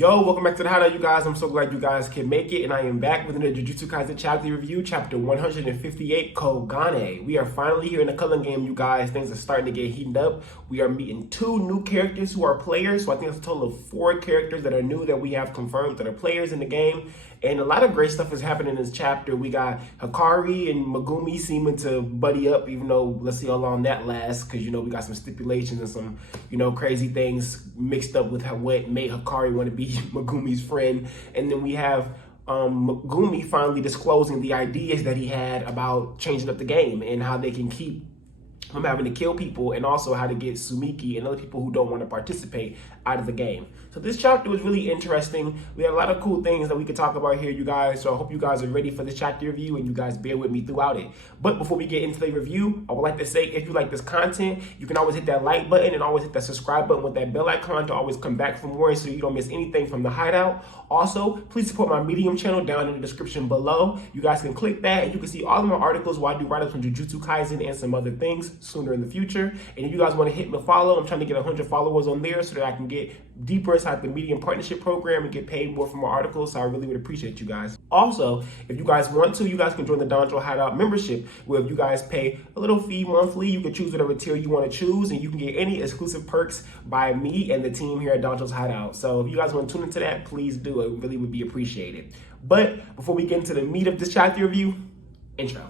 Yo, welcome back to the Hideout, you guys. I'm so glad you guys can make it, and I am back with another Jujutsu Kaisen chapter review, chapter 158, Kogane. We are finally here in the Culling game, you guys. Things are starting to get heated up. We are meeting two new characters who are players, so I think it's a total of 4 characters that are new that we have confirmed that are players in the game. And a lot of great stuff is happening in this chapter. We got Hikari and Megumi seeming to buddy up, even though let's see how long that lasts, because we got some stipulations and some crazy things mixed up with what made Hikari want to be Megumi's friend. And then we have Megumi finally disclosing the ideas that he had about changing up the game and how they can keep from having to kill people, and also how to get Sumiki and other people who don't want to participate out of the game. So this chapter was really interesting. We have a lot of cool things that we could talk about here, you guys. So I hope you guys are ready for this chapter review and you guys bear with me throughout it. But before we get into the review, I would like to say, if you like this content, you can always hit that like button and always hit that subscribe button with that bell icon to always come back for more so you don't miss anything from the Hideout. Also, please support my Medium channel down in the description below. You guys can click that and you can see all of my articles where I do write-ups on Jujutsu Kaisen and some other things sooner in the future. And if you guys want to hit me follow, I'm trying to get 100 followers on there so that I can get deeper inside the Medium partnership program and get paid more for my articles. So I really would appreciate you guys. Also, if you guys want to, you guys can join the Donjo Hideout membership, where if you guys pay a little fee monthly, you can choose whatever tier you want to choose, and you can get any exclusive perks by me and the team here at Donjo's Hideout. So if you guys want to tune into that, please do. It really would be appreciated. But before we get into the meat of this chapter review, intro.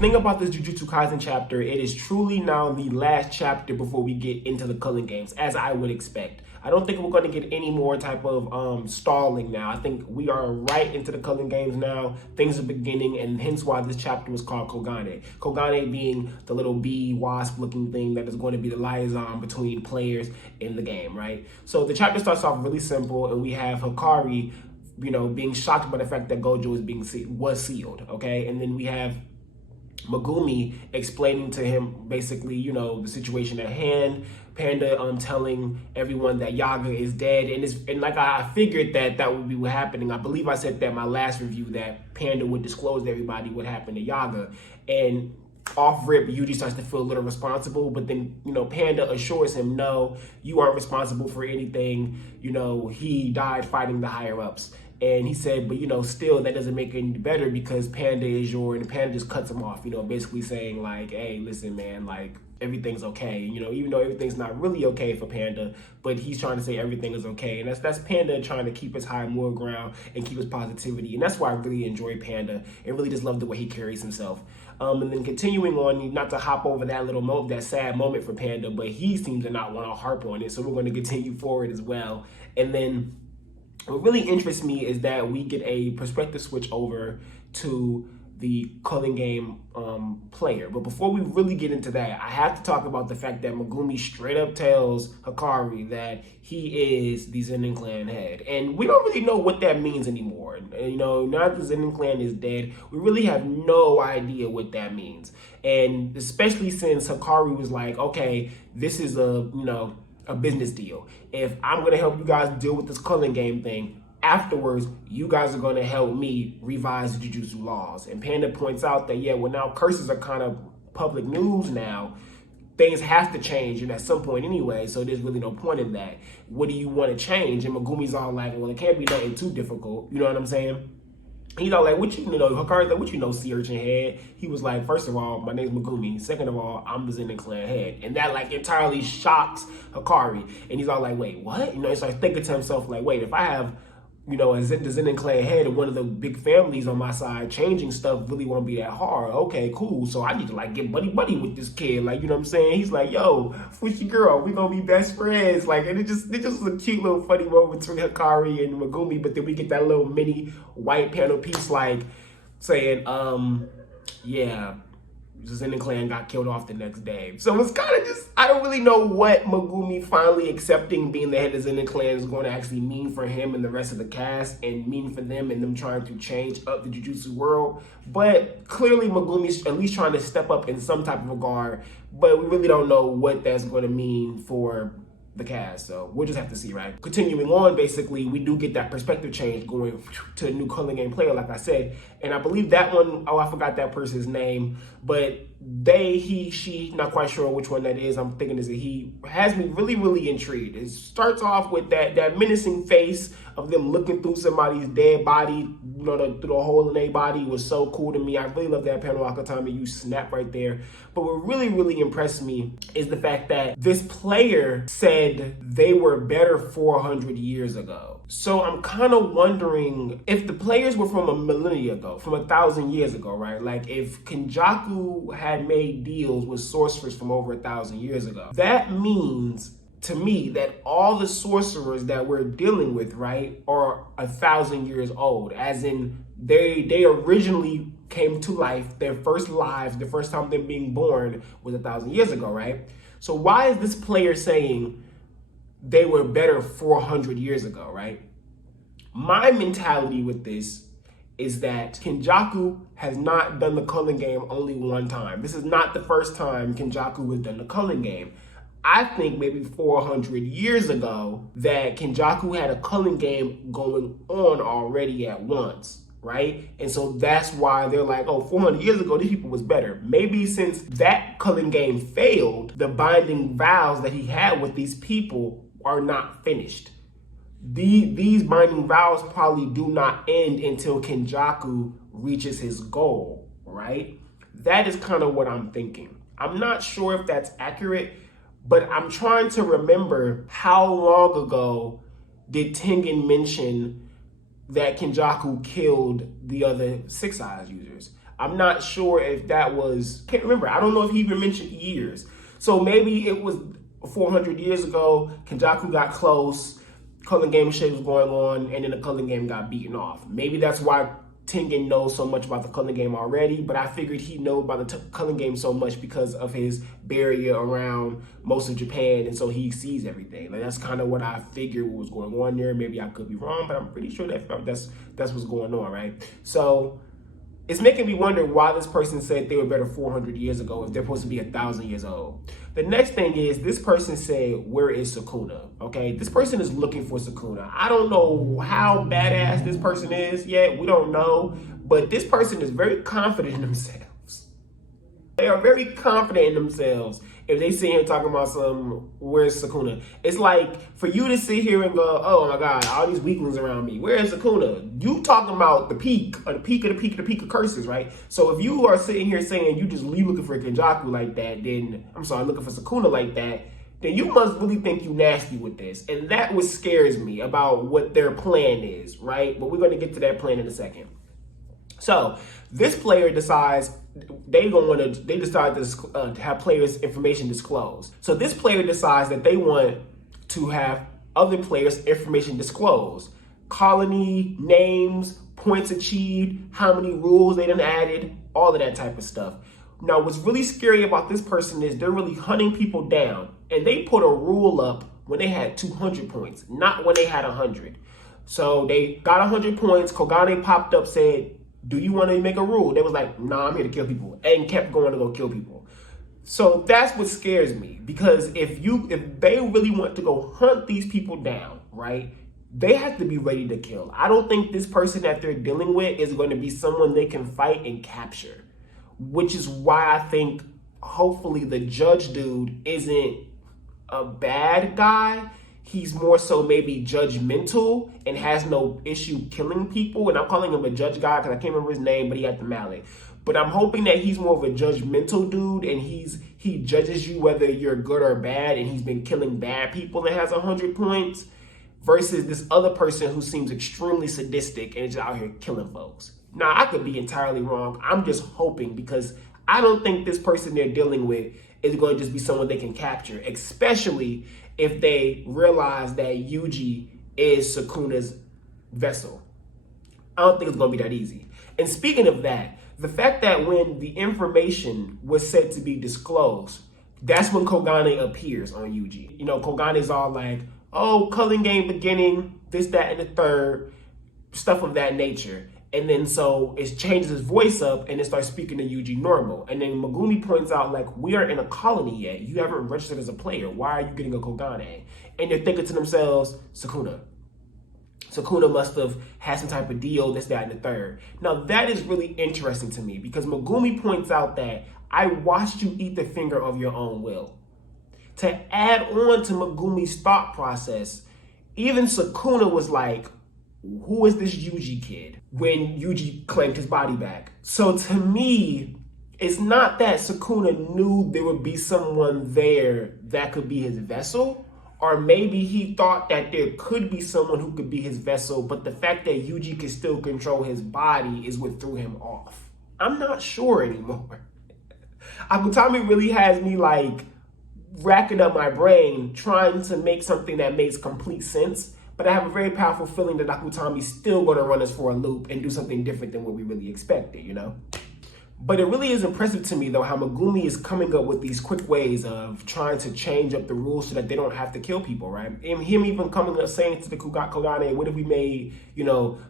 Thing about this Jujutsu Kaisen chapter, it is truly now the last chapter before we get into the Culling games, as I would expect. I don't think we're going to get any more type of stalling now. I think we are right into the Culling games now. Things are beginning, and hence why this chapter was called Kogane. Kogane being the little bee wasp looking thing that is going to be the liaison between players in the game, right? So the chapter starts off really simple, and we have Hikari, being shocked by the fact that Gojo was sealed, okay? And then we have Megumi explaining to him basically, the situation at hand. Panda telling everyone that Yaga is dead, and like I figured that would be what happening. I believe I said that in my last review that Panda would disclose to everybody what happened to Yaga, and off rip Yuji starts to feel a little responsible, but then Panda assures him, no, you aren't responsible for anything. He died fighting the higher ups. And he said, but still that doesn't make it any better because Panda is and Panda just cuts him off, basically saying like, hey, listen, man, like everything's okay. Even though everything's not really okay for Panda, but he's trying to say everything is okay. And that's Panda trying to keep his high moral ground and keep his positivity. And that's why I really enjoy Panda and really just love the way he carries himself. And then continuing on, not to hop over that little that sad moment for Panda, but he seems to not want to harp on it. So we're going to continue forward as well. And then what really interests me is that we get a perspective switch over to the Culling game player. But before we really get into that, I have to talk about the fact that Megumi straight up tells Hikari that he is the Zenin clan head. And we don't really know what that means anymore. Now that the Zenin clan is dead, we really have no idea what that means. And especially since Hikari was like, okay, this is a business deal. If I'm going to help you guys deal with this Culling game thing, afterwards, you guys are going to help me revise the Jujutsu laws. And Panda points out that, now curses are kind of public news now. Things have to change, and at some point anyway, so there's really no point in that. What do you want to change? And Megumi's all like, well, it can't be nothing too difficult. You know what I'm saying? He's all like, Hikari's like, what sea urchin head? He was like, first of all, my name's Megumi. Second of all, I'm the Zenin clan head. And that like entirely shocks Hikari. And he's all like, wait, what? He's like thinking to himself like, wait, if I have, the Zenin clan head and one of the big families on my side, changing stuff really won't be that hard. Okay, cool. So I need to like get buddy with this kid. Like, you know what I'm saying? He's like, yo, what's your girl? We gonna be best friends. Like, and it just was a cute little funny moment between Hikari and Megumi. But then we get that little mini white panel piece like saying, yeah, the Zenin clan got killed off the next day. So it's kind of just, I don't really know what Megumi finally accepting being the head of the Zenin clan is going to actually mean for him and the rest of the cast, and mean for them and them trying to change up the Jujutsu world. But clearly Megumi's at least trying to step up in some type of regard, but we really don't know what that's going to mean for the cast. So we'll just have to see, right? Continuing on, basically, we do get that perspective change going to a new Culling Game player, like I said. And I believe that one, I forgot that person's name, but they, he, she, not quite sure which one that is. I'm thinking is a he, has me really, really intrigued. It starts off with that menacing face of them looking through somebody's dead body, through the hole in their body. It was so cool to me. I really love that panel Akatami. You snap right there. But what really, really impressed me is the fact that this player said they were better 400 years ago. So I'm kind of wondering if the players were from a millennia ago, from 1,000 years ago, right? Like if Kenjaku had made deals with sorcerers from over 1,000 years ago, that means to me that all the sorcerers that we're dealing with, right, are 1,000 years old, as in they originally came to life, their first lives, the first time them being born was 1,000 years ago, right? So why is this player saying they were better 400 years ago, right? My mentality with this is that Kenjaku has not done the Culling Game only one time. This is not the first time Kenjaku has done the Culling Game. I think maybe 400 years ago that Kenjaku had a Culling Game going on already at once, right? And so that's why they're like, oh, 400 years ago, these people was better. Maybe since that Culling Game failed, the binding vows that he had with these people are not finished. These binding vows probably do not end until Kenjaku reaches his goal, right? That is kind of what I'm thinking. I'm not sure if that's accurate, but I'm trying to remember how long ago did Tengen mention that Kenjaku killed the other Six Eyes users. I'm not sure if that was, can't remember. I don't know if he even mentioned years. So maybe it was 400 years ago, Kenjaku got close, Culling Game shit was going on, and then the Culling Game got beaten off. Maybe that's why Tengen knows so much about the Culling Game already, but I figured he'd know about the Culling Game so much because of his barrier around most of Japan, and so he sees everything. Like, that's kind of what I figured was going on there. Maybe I could be wrong, but I'm pretty sure that's what's going on, right? So it's making me wonder why this person said they were better 400 years ago if they're supposed to be 1,000 years old. The next thing is this person said, where is Sukuna? Okay, this person is looking for Sukuna. I don't know how badass this person is yet. We don't know, but this person is very confident in themselves. They are very confident in themselves if they sit here talking about where's Sukuna? It's like for you to sit here and go, oh my God, all these weaklings around me. Where is Sukuna? You talking about the peak, or the peak of the peak of the peak of curses, right? So if you are sitting here saying you looking for Kenjaku like that, then, I'm sorry, looking for Sukuna like that, then you must really think you nasty with this. And that what scares me about what their plan is, right? But we're going to get to that plan in a second. So this player decides they decide to have players' information disclosed. So this player decides that they want to have other players' information disclosed. Colony, names, points achieved, how many rules they done added, all of that type of stuff. Now, what's really scary about this person is they're really hunting people down. And they put a rule up when they had 200 points, not when they had 100. So they got 100 points. Kogane popped up, said, do you want to make a rule? They was like, nah, I'm here to kill people, and kept going to go kill people. So that's what scares me, because if they really want to go hunt these people down, right, they have to be ready to kill. I don't think this person that they're dealing with is going to be someone they can fight and capture, which is why I think hopefully the judge dude isn't a bad guy. He's more so maybe judgmental and has no issue killing people. And I'm calling him a judge guy because I can't remember his name, but he had the mallet. But I'm hoping that he's more of a judgmental dude, and he judges you whether you're good or bad, and he's been killing bad people and has 100 points, versus this other person who seems extremely sadistic and is out here killing folks. Now, I could be entirely wrong. I'm just hoping, because I don't think this person they're dealing with is going to just be someone they can capture, especially if they realize that Yuji is Sukuna's vessel. I don't think it's going to be that easy. And speaking of that, the fact that when the information was said to be disclosed, that's when Kogane appears on Yuji. You know, Kogane's all like, oh, Culling Game beginning, this, that, and the third, stuff of that nature. And then so it changes his voice up and it starts speaking to Yuji normal. And then Megumi points out, like, we aren't in a colony yet. You haven't registered as a player. Why are you getting a Kogane? and they're thinking to themselves, Sukuna must have had some type of deal, this, that, and the third. Now, that is really interesting to me because Megumi points out that I watched you eat the finger of your own will. To add on to Megumi's thought process, even Sukuna was like, who is this Yuji kid? When Yuji claimed his body back. So to me, it's not that Sukuna knew there would be someone there that could be his vessel, or maybe he thought that there could be someone who could be his vessel, but the fact that Yuji could still control his body is what threw him off. I'm not sure anymore. Akutami really has me like racking up my brain trying to make something that makes complete sense, but I have a very powerful feeling that Akutami's still going to run us for a loop and do something different than what we really expected, you know? But it really is impressive to me, though, how Megumi is coming up with these quick ways of trying to change up the rules so that they don't have to kill people, right? And him even coming up saying to the Kogane, what if we made,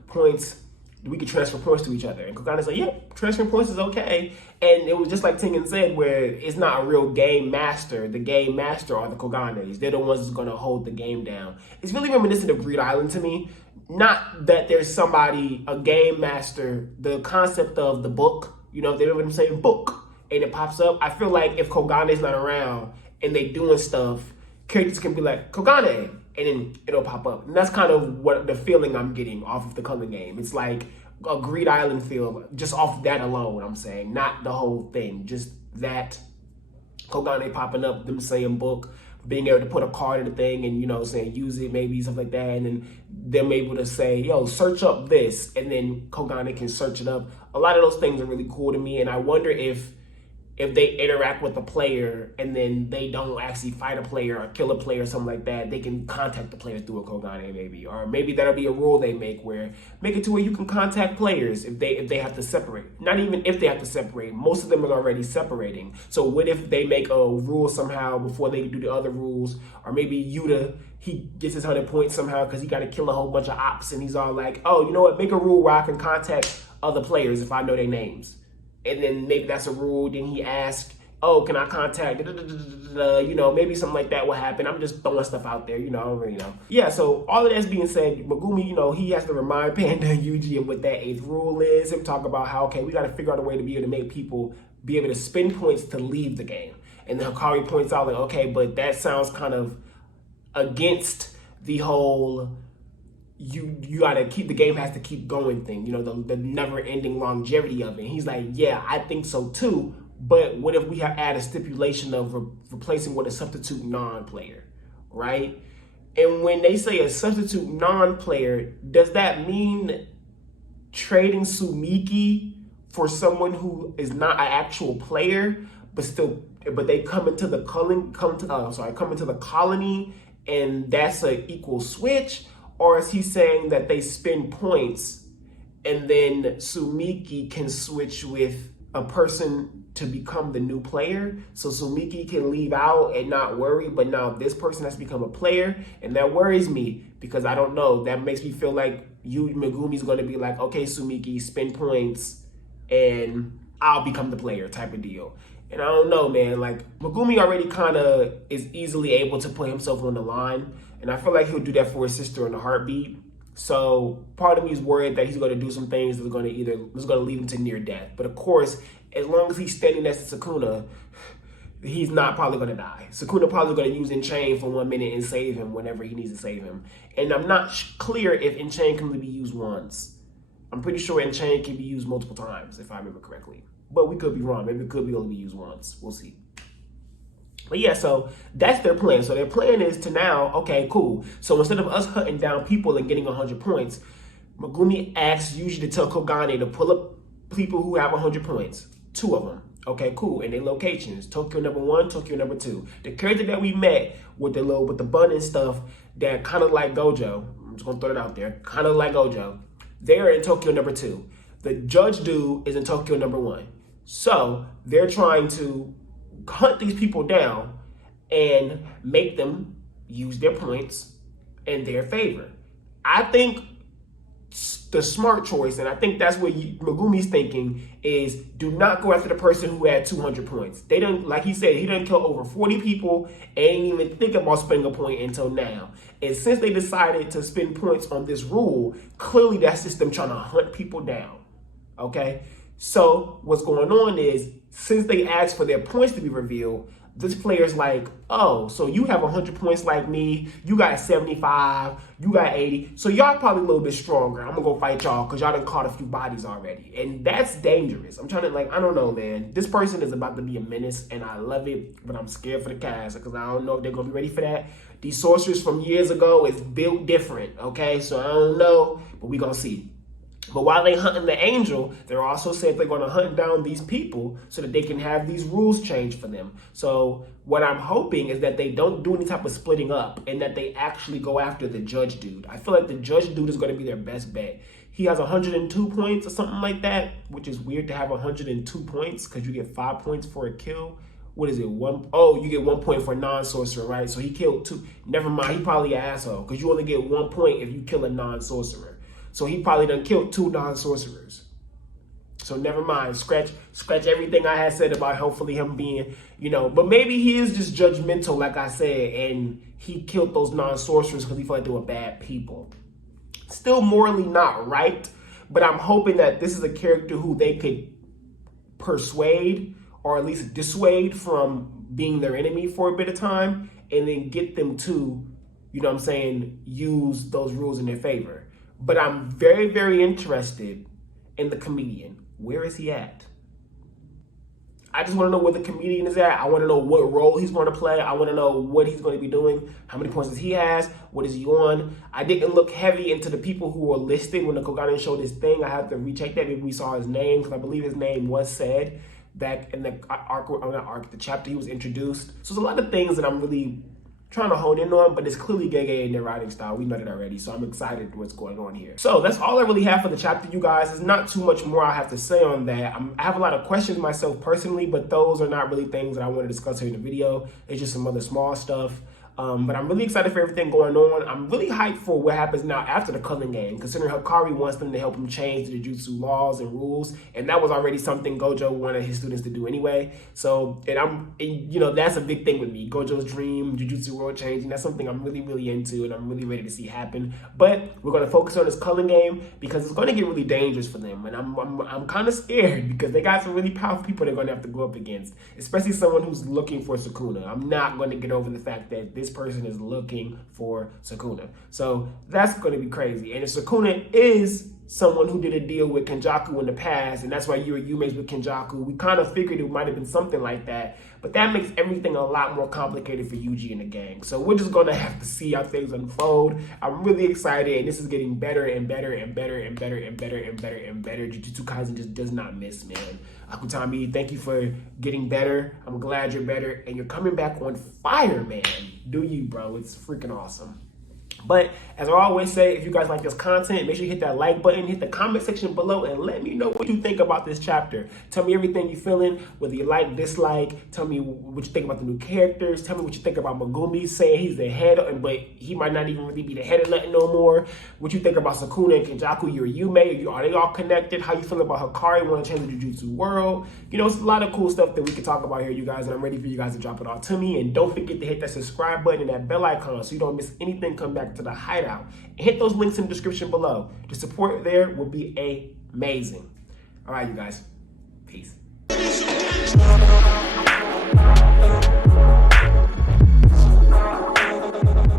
points, we could transfer points to each other? And Kogane's like, yep, transferring points is okay. And it was just like Tengen said, where it's not a real game master. The game master are the Koganes. They're the ones that's going to hold the game down. It's really reminiscent of Greed Island to me. Not that there's somebody, a game master, the concept of the book, if they remember them saying book and it pops up, I feel like if Kogane's not around and they doing stuff, characters can be like, Kogane, and then it'll pop up. And that's kind of what the feeling I'm getting off of the Culling game. It's like a Greed Island feel, just off that alone, I'm saying. Not the whole thing, just that Kogane popping up, them saying book, being able to put a card in the thing and, saying use it, maybe, stuff like that. And then them able to say, yo, search up this. And then Kogane can search it up. A lot of those things are really cool to me. And I wonder if they interact with a player and then they don't actually fight a player or kill a player or something like that, they can contact the player through a Kogane maybe. Or maybe that'll be a rule they make it to where you can contact players if they have to separate. Not even if they have to separate. Most of them are already separating. So what if they make a rule somehow before they do the other rules? Or maybe Yuta, he gets his 100 points somehow because he got to kill a whole bunch of ops and he's all like, oh, you know what, make a rule where I can contact other players if I know their names. And then maybe that's a rule. Then he asked, oh, can I contact, maybe something like that will happen. I'm just throwing stuff out there, I don't really know. Yeah, so all of that's being said, Megumi, he has to remind Panda and Yuji of what that 8th rule is and talk about how, okay, we got to figure out a way to be able to make people be able to spend points to leave the game. And then Hikari points out, like, okay, but that sounds kind of against the whole you gotta keep, the game has to keep going thing, the never-ending longevity of it. And he's like, yeah, I think so too, but what if we add a stipulation of replacing with a substitute non-player, right? And when they say a substitute non-player, does that mean trading Sumiki for someone who is not an actual player, but they come into the colony and that's an equal switch? Or is he saying that they spend points and then Sumiki can switch with a person to become the new player? So Sumiki can leave out and not worry, but now this person has become a player, and that worries me because I don't know. That makes me feel like Megumi's going to be like, okay, Sumiki, spend points and I'll become the player type of deal. And I don't know, man. Like, Megumi already kind of is easily able to put himself on the line. And I feel like he'll do that for his sister in a heartbeat. So part of me is worried that he's going to do some things that's going to lead him to near death. But of course, as long as he's standing next to Sukuna, he's not probably going to die. Sukuna probably going to use Enchain for 1 minute and save him whenever he needs to save him. And I'm not clear if Enchain can only be used once. I'm pretty sure Enchain can be used multiple times, if I remember correctly. But we could be wrong. Maybe it could be only used once. We'll see. But yeah, so that's their plan. So their plan is to now, okay, cool. So instead of us hunting down people and getting 100 points, Megumi asks Yuji to tell Kogane to pull up people who have 100 points. 2 of them. Okay, cool. And their locations. Tokyo number 1, Tokyo number 2. The character that we met with the bun and stuff that kind of like Gojo. I'm just going to throw it out there. Kind of like Gojo. They're in Tokyo number 2. The judge dude is in Tokyo number 1. So they're trying to hunt these people down and make them use their points in their favor. I think the smart choice, and I think that's what Megumi's thinking is: do not go after the person who had 200 points. They didn't, like he said, he didn't kill over 40 people and ain't even think about spending a point until now. And since they decided to spend points on this rule, clearly that's just them trying to hunt people down. Okay, so what's going on is, since they asked for their points to be revealed, this player's like, oh, so you have 100 points like me, you got 75, you got 80, so y'all probably a little bit stronger. I'm gonna go fight y'all because y'all done caught a few bodies already. And that's dangerous. I'm trying to, I don't know, man. This person is about to be a menace, and I love it, but I'm scared for the cast because I don't know if they're gonna be ready for that. These sorcerers from years ago is built different, okay? So I don't know, but we gonna see. But while they hunting the angel, they're also saying they're going to hunt down these people so that they can have these rules changed for them. So what I'm hoping is that they don't do any type of splitting up and that they actually go after the judge dude. I feel like the judge dude is going to be their best bet. He has 102 points or something like that, which is weird to have 102 points because you get 5 points for a kill. What is it? You get 1 point for a non-sorcerer, right? So he killed 2. Never mind, he probably an asshole because you only get 1 point if you kill a non-sorcerer. So he probably done killed 2 non-sorcerers. So never mind. Scratch everything I had said about hopefully him being, but maybe he is just judgmental, like I said, and he killed those non-sorcerers because he felt like they were bad people. Still morally not right, but I'm hoping that this is a character who they could persuade or at least dissuade from being their enemy for a bit of time and then get them to, use those rules in their favor. But I'm very, very interested in the comedian. Where is he at? I just want to know where the comedian is at. I want to know what role he's going to play. I want to know what he's going to be doing. How many points does he has? What is he on? I didn't look heavy into the people who were listed when the Koganen showed this thing. I have to recheck that. Maybe we saw his name because I believe his name was said back in the the chapter he was introduced. So there's a lot of things that I'm really trying to hone in on, but it's clearly Gege in their writing style. We know that already, so I'm excited what's going on here. So that's all I really have for the chapter, you guys. There's not too much more I have to say on that. I have a lot of questions myself personally, but those are not really things that I want to discuss here in the video. It's just some other small stuff. But I'm really excited for everything going on. I'm really hyped for what happens now after the Culling Game, considering Hakari wants them to help him change the Jujutsu laws and rules, and that was already something Gojo wanted his students to do anyway. So, that's a big thing with me. Gojo's dream, Jujutsu world changing, that's something I'm really, really into, and I'm really ready to see happen. But we're going to focus on this Culling Game because it's going to get really dangerous for them, and I'm kind of scared because they got some really powerful people they're going to have to go up against, especially someone who's looking for Sukuna. I'm not going to get over the fact that this person is looking for Sukuna. So that's going to be crazy. And if Sukuna is someone who did a deal with Kenjaku in the past, and that's why Yume's with Kenjaku, we kind of figured it might have been something like that. But that makes everything a lot more complicated for Yuji and the gang. So we're just going to have to see how things unfold. I'm really excited, and this is getting better and better and better and better and better and better and better. Jujutsu Kaisen just does not miss, man. Akutami, thank you for getting better. I'm glad you're better, and you're coming back on fire, man. Do you, bro? It's freaking awesome. But as I always say, if you guys like this content, make sure you hit that like button, hit the comment section below, and let me know what you think about this chapter. Tell me everything you're feeling, whether you like, dislike. Tell me what you think about the new characters. Tell me what you think about Megumi saying he's the head, but he might not even really be the head of nothing no more. What you think about Sukuna and Kenjaku, Yume, are they all connected? How you feel about Hakari want to change the Jujutsu world? It's a lot of cool stuff that we can talk about here, you guys, and I'm ready for you guys to drop it all to me. And don't forget to hit that subscribe button and that bell icon so you don't miss anything come back to the hideout. And hit those links in the description below. The support there will be amazing. All right, you guys. Peace.